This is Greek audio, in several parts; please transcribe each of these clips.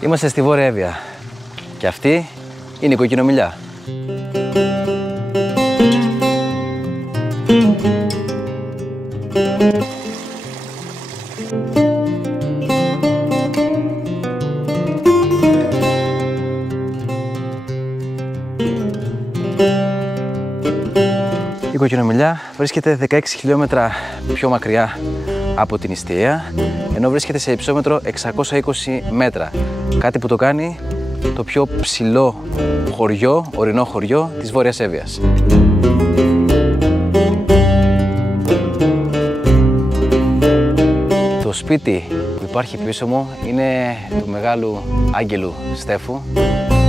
Είμαστε στη Βόρεια Εύβοια και αυτή είναι η Κοκκινομηλιά. Η Κοκκινομηλιά βρίσκεται 16 χιλιόμετρα πιο μακριά από την Ιστιαία, ενώ βρίσκεται σε υψόμετρο 620 μέτρα. Κάτι που το κάνει το πιο ψηλό χωριό, ορεινό χωριό της Βόρειας Εύβοιας. Το σπίτι που υπάρχει πίσω μου είναι του μεγάλου Άγγελου Στέφου,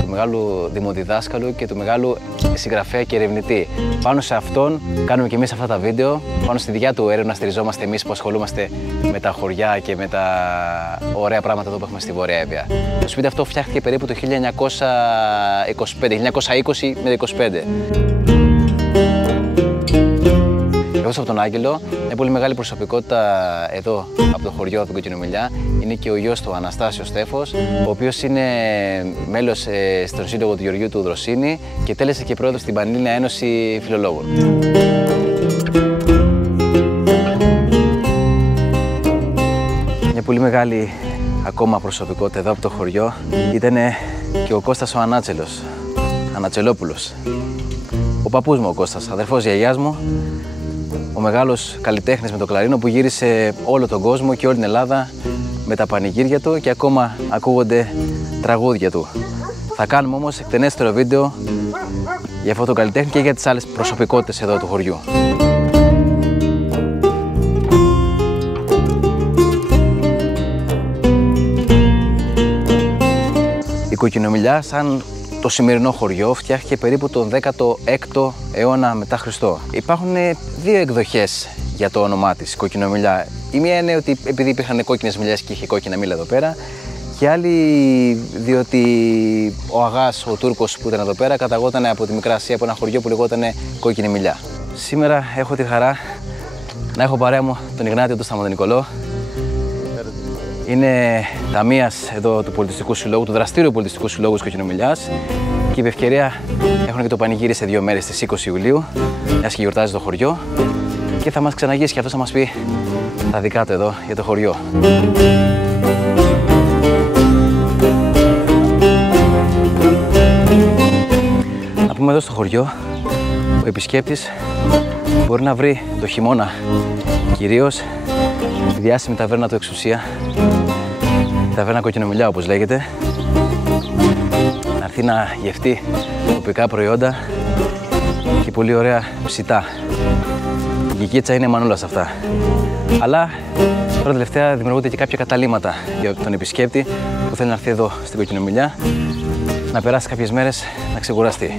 του μεγάλου δημοδιδάσκαλου και του μεγάλου συγγραφέα και ερευνητή. Πάνω σε αυτόν κάνουμε και εμείς αυτά τα βίντεο. Πάνω στη δικιά του έρευνα στηριζόμαστε εμείς που ασχολούμαστε με τα χωριά και με τα ωραία πράγματα εδώ που έχουμε στη Βόρεια Εύβοια. Το σπίτι αυτό φτιάχτηκε περίπου το 1920 με 25. Εγώ από τον Άγγελο, μια πολύ μεγάλη προσωπικότητα εδώ από το χωριό, από την Κοκκινομηλιά, είναι και ο γιος του, Αναστάσιος Στέφος, ο οποίος είναι μέλος στον σύλλογο του Γεωργίου του Δροσίνη και τέλεσε και πρόεδρος στην Πανελλήνια Ένωση Φιλολόγων. Μια πολύ μεγάλη ακόμα προσωπικότητα εδώ από το χωριό ήταν και ο Κώστας ο Ανάτσελος, Ανατσελόπουλος. Ο παππούς μου ο Κώστας, αδερφός γιαγιάς μου, ο μεγάλος καλλιτέχνης με το κλαρίνο που γύρισε όλο τον κόσμο και όλη την Ελλάδα με τα πανηγύρια του και ακόμα ακούγονται τραγούδια του. Θα κάνουμε όμως εκτενέστερο βίντεο για αυτό το καλλιτέχνη και για τις άλλες προσωπικότητες εδώ του χωριού. Η Κοκκινομηλιά, σαν το σημερινό χωριό, φτιάχτηκε περίπου τον 16ο αιώνα μετά Χριστό. Υπάρχουν δύο εκδοχές για το όνομά της, Κοκκινομηλιά. Η μία είναι ότι επειδή υπήρχαν κόκκινες μιλιές και είχε κόκκινα μήλα εδώ πέρα, και άλλη διότι ο Αγάς, ο Τούρκος που ήταν εδώ πέρα, καταγόταν από τη Μικρά Ασία, από ένα χωριό που λεγόταν Κοκκινομηλιά. Σήμερα έχω τη χαρά να έχω παρέα μου τον Ιγνάτιο του Σταματονικολό. Είναι ταμείας εδώ του Πολιτιστικού Συλλόγου, του Δραστήριου Πολιτιστικού Συλλόγου της Κοκκινομηλιάς και επ' ευκαιρία έχουν και το πανηγύρι σε 2 μέρες στις 20 Ιουλίου, μιας και γιορτάζει το χωριό και θα μας ξαναγήσει και αυτός θα μας πει τα δικά του εδώ για το χωριό. Να πούμε εδώ στο χωριό, ο επισκέπτης μπορεί να βρει το χειμώνα κυρίως τη διάσημη ταβέρνα του Εξουσία, η ταβέρνα Κοκκινομηλιά όπως λέγεται, να έρθει να γευτεί τοπικά προϊόντα και πολύ ωραία ψητά. Η γικίτσα είναι μανούλα σε αυτά. Αλλά τώρα τελευταία δημιουργούνται και κάποια καταλύματα για τον επισκέπτη που θέλει να έρθει εδώ στην Κοκκινομηλιά να περάσει κάποιες μέρες να ξεκουραστεί.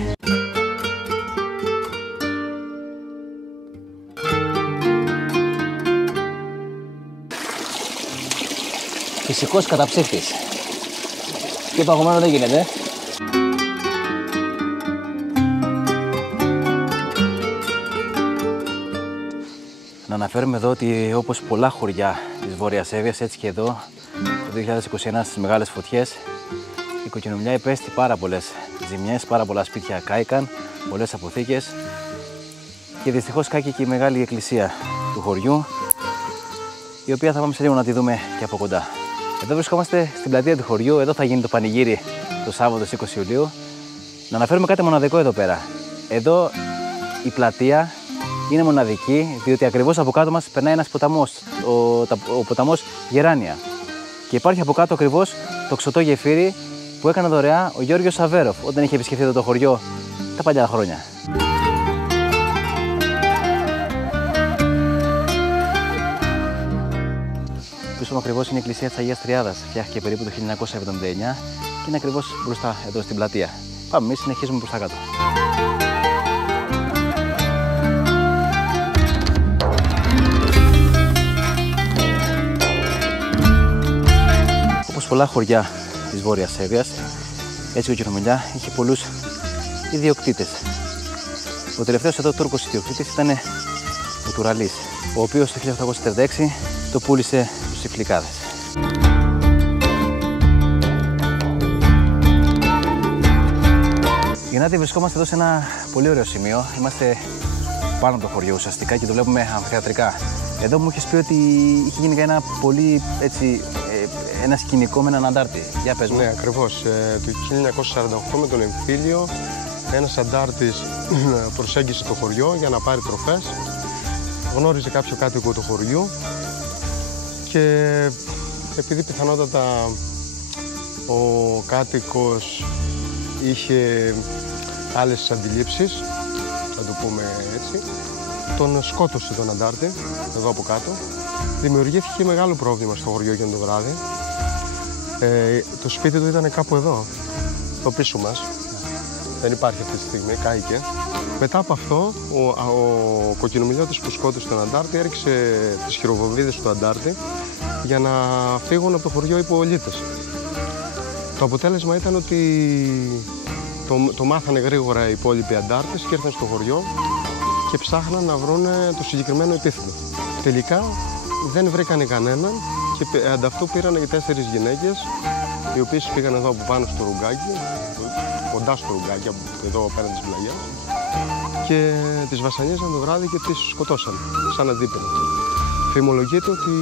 Φυσικός καταψύχτης. Και παγωμένο δεν γίνεται. Να αναφέρουμε εδώ ότι όπως πολλά χωριά της Βόρειας Εύβοιας, έτσι και εδώ, το 2021 στις μεγάλες φωτιές, η Κοκκινομηλιά υπέστη πάρα πολλές ζημιές, πάρα πολλά σπίτια κάηκαν, πολλές αποθήκες και δυστυχώς κάηκε και η μεγάλη εκκλησία του χωριού, η οποία θα πάμε σε λίγο να τη δούμε και από κοντά. Εδώ βρισκόμαστε στην πλατεία του χωριού, εδώ θα γίνει το πανηγύρι το Σάββατο 20 Ιουλίου. Να αναφέρουμε κάτι μοναδικό εδώ πέρα. Εδώ η πλατεία είναι μοναδική, διότι ακριβώς από κάτω μας περνάει ένας ποταμός, ο ποταμός Γεράνια. Και υπάρχει από κάτω ακριβώς το ξωτό γεφύρι που έκανε δωρεά ο Γιώργος Σαβέροφ όταν είχε επισκεφθεί εδώ το χωριό τα παλιά χρόνια. Πίσω μου ακριβώς είναι η εκκλησία της Αγίας Τριάδας. Φτιάχτηκε περίπου το 1979 και είναι ακριβώς μπροστά εδώ στην πλατεία. Πάμε, εμείς συνεχίζουμε προς τα κάτω. Όπως πολλά χωριά της Βόρειας Εύβοιας, έτσι η Κοκκινομηλιά είχε πολλούς ιδιοκτήτες. Ο τελευταίος εδώ Τούρκος ιδιοκτήτης ήταν ο Τουραλής, ο οποίος το 1836 το πούλησε στους Ιφλικάδες. Γεννάτη, βρισκόμαστε εδώ σε ένα πολύ ωραίο σημείο. Είμαστε πάνω από το χωριό ουσιαστικά και το βλέπουμε αμφιθεατρικά. Εδώ μου είχες πει ότι είχε γίνει ένα πολύ έτσι, ένα σκηνικό με έναν αντάρτη. Για πες μου. Ναι, ακριβώς. Το 1948 με τον εμφύλιο ένας αντάρτης προσέγγισε το χωριό για να πάρει τροφές. Γνώριζε κάποιο κάτοικο του χωριού και επειδή πιθανότατα ο κάτοικος είχε άλλες αντιλήψεις, θα το πούμε έτσι, τον σκότωσε τον αντάρτη, εδώ από κάτω. Δημιουργήθηκε μεγάλο πρόβλημα στο χωριό εκείνο το βράδυ. Το σπίτι του ήταν κάπου εδώ, το πίσω μας. Δεν υπάρχει αυτή τη στιγμή, κάηκε. Μετά από αυτό, ο κοκκινομιλιώτης που σκότωσε τον αντάρτη έριξε τις χειροβομβίδες του αντάρτη για να φύγουν από το χωριό οι πολίτες. Το αποτέλεσμα ήταν ότι το μάθανε γρήγορα οι υπόλοιποι αντάρτες και ήρθαν στο χωριό και ψάχναν να βρουν το συγκεκριμένο επίθετο. Τελικά δεν βρήκανε κανέναν και ανταυτού πήραν και 4 γυναίκες, οι οποίες πήγαν εδώ από πάνω στο ρουγκάκι, κοντά στο ρουγκάκι, εδώ πέραν της πλαγιάς, και τις βασανίζαν το βράδυ και τις σκοτώσαν, σαν αντίπεινα. Φημολογείται ότι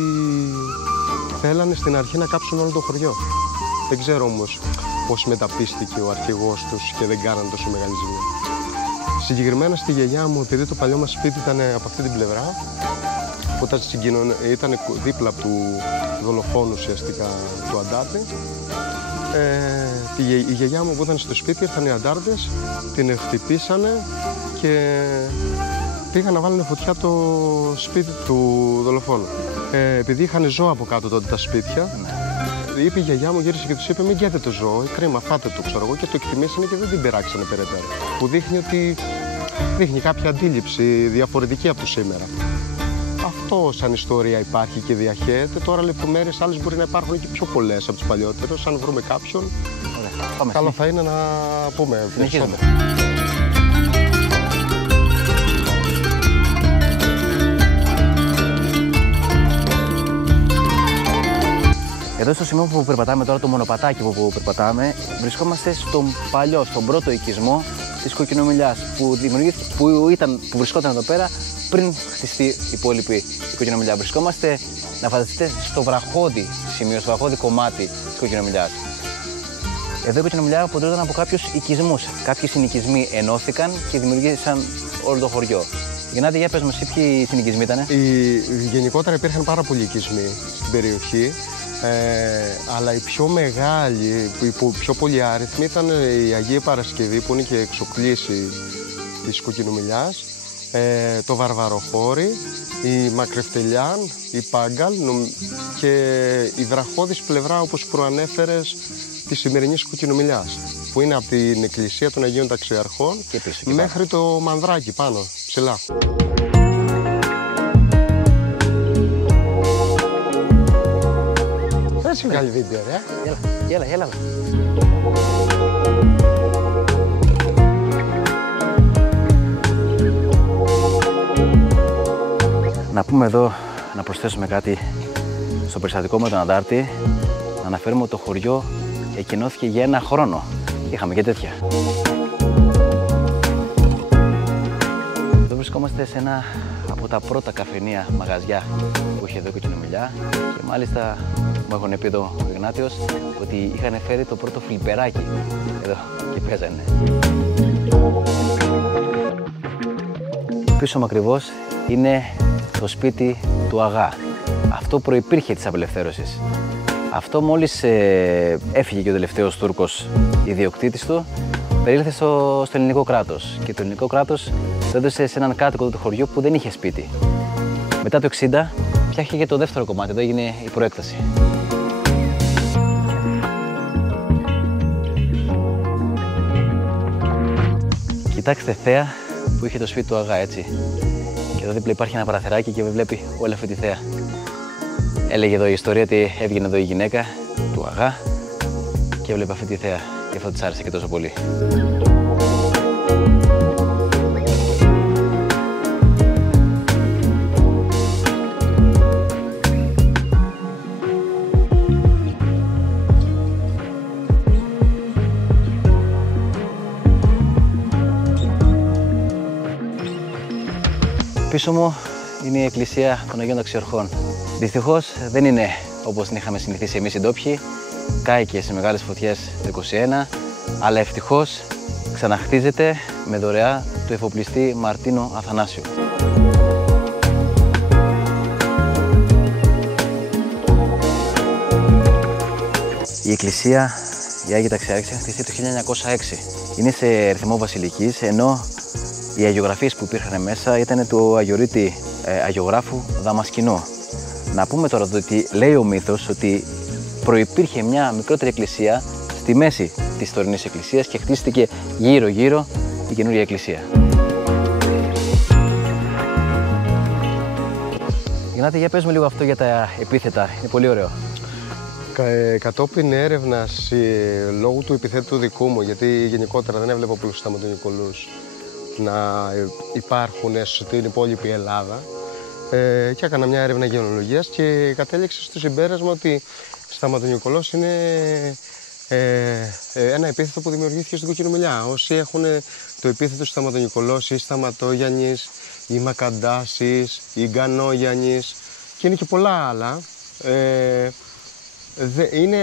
θέλανε στην αρχή να κάψουν όλο το χωριό. Δεν ξέρω όμως πώς μεταπίστηκε ο αρχηγός τους και δεν κάνανε τόσο μεγάλη ζημιά. Συγκεκριμένα στη γιαγιά μου, επειδή το παλιό μας σπίτι ήταν από αυτή την πλευρά, όταν ήταν δίπλα από του δολοφόνου ουσιαστικά του αντάρτη, η γιαγιά μου που ήταν στο σπίτι, ήρθαν οι αντάρτες, την χτυπήσανε και πήγαν να βάλουν φωτιά το σπίτι του δολοφόνου. Επειδή είχαν ζώα από κάτω τότε τα σπίτια, είπε η γιαγιά μου, γύρισε και τους είπε: μην γιάτε το ζώο, κρίμα, φάτε το, ξέρω εγώ, και το εκτιμήσανε και δεν την πειράξανε περαιτέρω. Που δείχνει κάποια αντίληψη διαφορετική από το σήμερα. Αυτό σαν ιστορία υπάρχει και διαχέεται. Τώρα λεπτομέρειες άλλες μπορεί να υπάρχουν και πιο πολλές από τις παλιότερες. Αν βρούμε κάποιον, καλό θα είναι να πούμε περισσότερο. Εδώ στο σημείο που περπατάμε τώρα, το μονοπατάκι που περπατάμε, βρισκόμαστε στον παλιό, στον πρώτο οικισμό της Κοκκινομιλιάς που βρισκόταν εδώ πέρα πριν χτιστεί η υπόλοιπη η Κοκκινομιλιά. Βρισκόμαστε, να φανταστείτε, στο βραχώδη σημείο, στο βραχώδη κομμάτι της Κοκκινομιλιάς. Εδώ η Κοκκινομιλιά αποτελούνταν από κάποιους οικισμούς. Κάποιοι συνοικισμοί ενώθηκαν και δημιουργήσαν όλο το χωριό. Γεννάτη, για πες μας, ποιοι συνοικισμοί ήτανε? Γενικότερα υπήρχαν πάρα πολλοί οικισμοί στην περιοχή. Αλλά οι πιο μεγάλοι, οι πιο πολυάριθμοι ήταν η Αγία Παρασκευή, που είναι και εξοκλήση της Κοκκινομιλιάς, το Βαρβαροχώρι, η Μακρευτελιάν, η Πάγκαλ και η βραχώδης πλευρά, όπως προανέφερες, της σημερινής Κοκκινομιλιάς, που είναι από την εκκλησία των Αγίων Ταξιαρχών μέχρι το Μανδράκι πάνω, ψηλά. Δεν σου βγάλει βίντεο, ρε. Έλα. Να πούμε εδώ, να προσθέσουμε κάτι στο περιστατικό με τον αντάρτη, να αναφέρουμε ότι το χωριό εκκοινώθηκε για 1 χρόνο. Είχαμε και τέτοια. Εδώ βρισκόμαστε σε ένα από τα πρώτα καφενεία μαγαζιά που είχε εδώ η Κοκκινομιλιά και μάλιστα μου έχουν πει εδώ ο Γνάτιος ότι είχαν φέρει το πρώτο φλιπεράκι εδώ και παίζανε. Πίσω μου ακριβώς είναι το σπίτι του Αγά. Αυτό προϋπήρχε της απελευθέρωσης. Αυτό μόλις έφυγε και ο τελευταίος Τούρκος ιδιοκτήτης του, περίληφθε στο ελληνικό κράτος και το ελληνικό κράτος το έδωσε σε έναν κάτοικο του χωριού που δεν είχε σπίτι. Μετά το 60 φτιάχτηκε και το δεύτερο κομμάτι, εδώ έγινε η προέκταση. Κοιτάξτε θέα που είχε το σπίτι του Αγά, έτσι. Και εδώ δίπλα υπάρχει ένα παραθυράκι και βλέπει όλη αυτή τη θέα. Έλεγε εδώ η ιστορία ότι έβγαινε εδώ η γυναίκα του Αγά και έβλεπε αυτή τη θέα. Γι' αυτό της άρεσε και τόσο πολύ. πίσω μου είναι η εκκλησία των Αγίων Ταξιορχών. Δυστυχώς δεν είναι όπως την είχαμε συνηθίσει εμείς οι ντόπιοι. Κάηκε σε μεγάλες φωτιές το 1921, αλλά ευτυχώς ξαναχτίζεται με δωρεά του εφοπλιστή Μαρτίνο Αθανάσιου. Η εκκλησία, η Άγιοι Ταξιάρχες, χτίστηκε το 1906. Είναι σε ρυθμό βασιλικής, ενώ οι αγιογραφίες που υπήρχαν μέσα ήταν του Αγιορείτη Αγιογράφου Δαμασκηνού. Να πούμε τώρα ότι λέει ο μύθος ότι προϋπήρχε μια μικρότερη εκκλησία στη μέση της τωρινής εκκλησίας και χτίστηκε γύρω-γύρω η καινούργια εκκλησία. Γνάτη, για πες μου λίγο αυτό για τα επίθετα, είναι πολύ ωραίο. Κατόπιν έρευνας, λόγω του επιθέτου δικού μου, γιατί γενικότερα δεν έβλεπα πολλούς σταματονικολούς να υπάρχουν στην υπόλοιπη Ελλάδα, και έκανα μια έρευνα γενεολογίας και κατέληξα στο συμπέρασμα ότι σταματονικολός είναι ένα επίθετο που δημιουργήθηκε στην Κοκκινομηλιά. Όσοι έχουν το επίθετο σταματονικολός ή σταματόγιαννης ή μακαντάσης ή γκανόγιαννης και είναι και πολλά άλλα,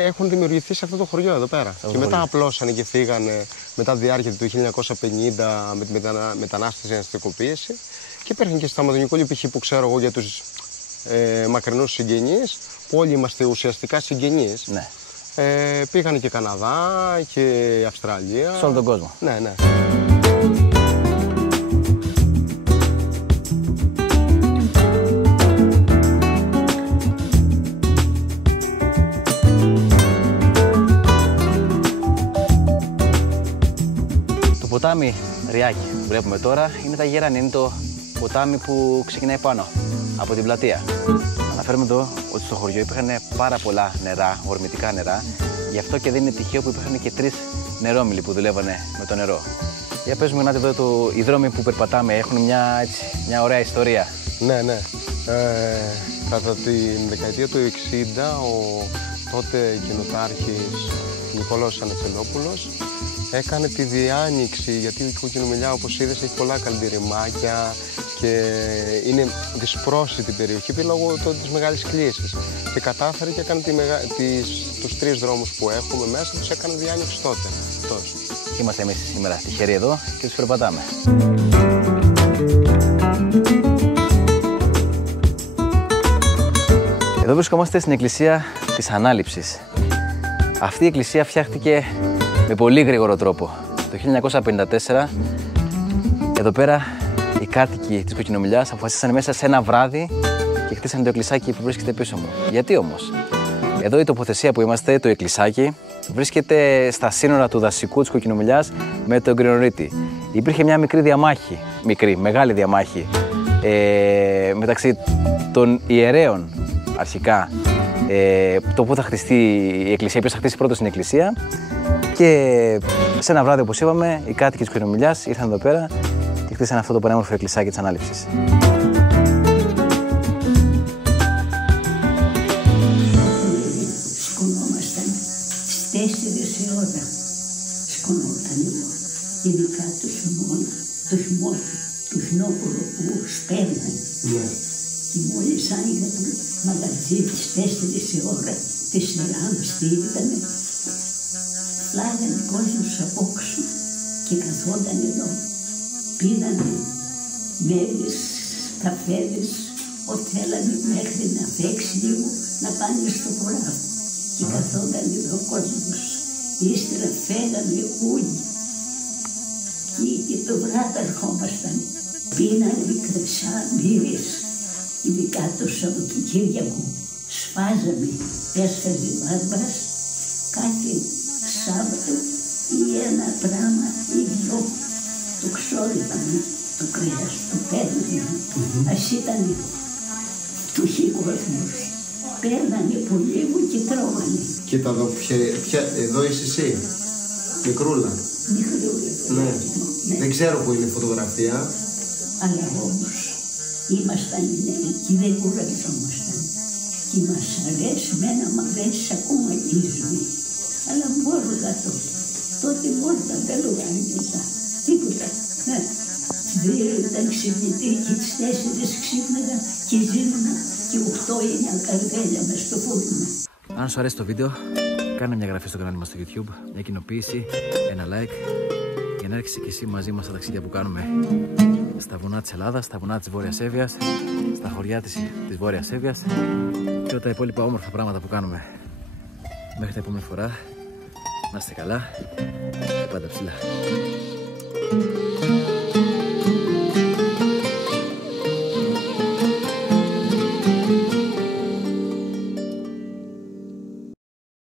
έχουν δημιουργηθεί σε αυτό το χωριό εδώ πέρα. Και μετά απλώσανε και φύγανε μετά τη διάρκεια του 1950 με τη μετανάστευση και αστικοποίηση. Και υπήρχαν και σταματονικολοί π.χ. που ξέρω εγώ για τους μακρινούς συγγενείς, που όλοι είμαστε ουσιαστικά συγγενείς. Ναι. Πήγανε και Καναδά και Αυστραλία. Σε όλο τον κόσμο. Ναι, ναι. Το ποτάμι Ριάκι που βλέπουμε τώρα είναι τα Γεράνια, είναι το ποτάμι που ξεκινάει πάνω από την πλατεία. Αναφέρουμε εδώ ότι στο χωριό υπήρχαν πάρα πολλά νερά, ορμητικά νερά, γι' αυτό και δεν είναι τυχαίο που υπήρχαν και 3 νερόμυλοι που δουλεύανε με το νερό. Για πες μου, Γνάτη, εδώ οι δρόμοι που περπατάμε έχουν μια ωραία ιστορία. Ναι, ναι. Κατά την δεκαετία του 60 ο τότε κοινοτάρχης Νικόλαος Ανετσελόπουλος έκανε τη διάνοιξη, γιατί η Κοκκινομηλιά, όπως είδες, έχει πολλά καλλιντηρημάκια και είναι δυσπρόσιτη περιοχή λόγω της μεγάλης κλίσης. Και κατάφερε και έκανε τους 3 δρόμους που έχουμε μέσα, τους έκανε διάνοιξη τότε. Είμαστε εμείς σήμερα τυχεροί εδώ και τους περπατάμε. Εδώ βρισκόμαστε στην εκκλησία της Ανάληψης. Αυτή η εκκλησία φτιάχτηκε με πολύ γρήγορο τρόπο. Το 1954, εδώ πέρα, οι κάτοικοι της Κοκκινομηλιάς αποφασίσαν μέσα σε ένα βράδυ και χτίσανε το εκκλησάκι που βρίσκεται πίσω μου. Γιατί όμως? Εδώ η τοποθεσία που είμαστε, το εκκλησάκι, βρίσκεται στα σύνορα του δασικού της Κοκκινομηλιάς με τον Γκρινωρίτη. Υπήρχε μια μικρή διαμάχη, μεγάλη διαμάχη, μεταξύ των ιερέων αρχικά, το που θα χτιστεί η εκκλησία, ποιος θα χτίσει πρώτος στην εκκλησία. Και σε ένα βράδυ, όπως είπαμε, οι κάτοικοι της Κοκκινομηλιάς ήρθαν εδώ πέρα και χτίσαν αυτό το πανέμορφο εκκλησάκι της Ανάληψης. Σκονόμασταν στις 4 η ώρα. Σκονόταν εγώ. Ειδικά το χειμώνα, το χειμώνα που σπέρναν. Και μόλις άνοιγα το μαγαζί τις 4 η ώρα, 4.30 ήτανε, φλάγανε κόσμος από όξω και καθόταν εδώ. Πίνανε μέλες, καφέδες, ό,τι θέλανε μέχρι να φέξει λίγο να πάνε στο χωράφι. Και καθόταν εδώ ο κόσμος. Ύστερα φέγανε όλοι. Και το βράδυ ερχόμασταν. Πίνανε κρασά, μπύρες. Ειδικά το Σαββατοκύριακο σφάζαμε 4 μπάρμπαρας κάθε Σάββατο ή ένα πράγμα ή 2. Το ξόρυβαμε το κρέας, το παίρναμε. Ας ήταν φτωχοί κόσμος. Παίρνανε από λίγο και τρώγανε. Κοίτα εδώ, εδώ είσαι εσύ, μικρούλα. Μικρούλα. Ναι. Δεν ξέρω που είναι η φωτογραφία. Αλλά όμως ήμασταν νέοι, δεν κουραζόμασταν. Και μας αρέσει, μένα μ' αρέσει ακόμα η ζωή. Αλλά μπόρουλα τότε. Τότε μπόρουλα, δεν λογάνιωσα τίποτα. ήταν ξυπνητήρι και τις 4 ξύπναγα και ζήμουνα και 8-9 καρδέλια μες στο πούλμα. Αν σου αρέσει το βίντεο, κάνε μια εγγραφή στο κανάλι μας στο YouTube, μια κοινοποίηση, ένα like, για να έρχεσαι και εσύ μαζί μας στα ταξίδια που κάνουμε στα βουνά της Ελλάδας, στα βουνά της Βόρειας Εύβοιας, στα χωριά της Βόρειας Εύβοιας και όλα τα υπόλοιπα όμορφα πράγματα που κάνουμε. Μέχρι την επόμενη φορά, να είστε καλά και πάντα ψηλά.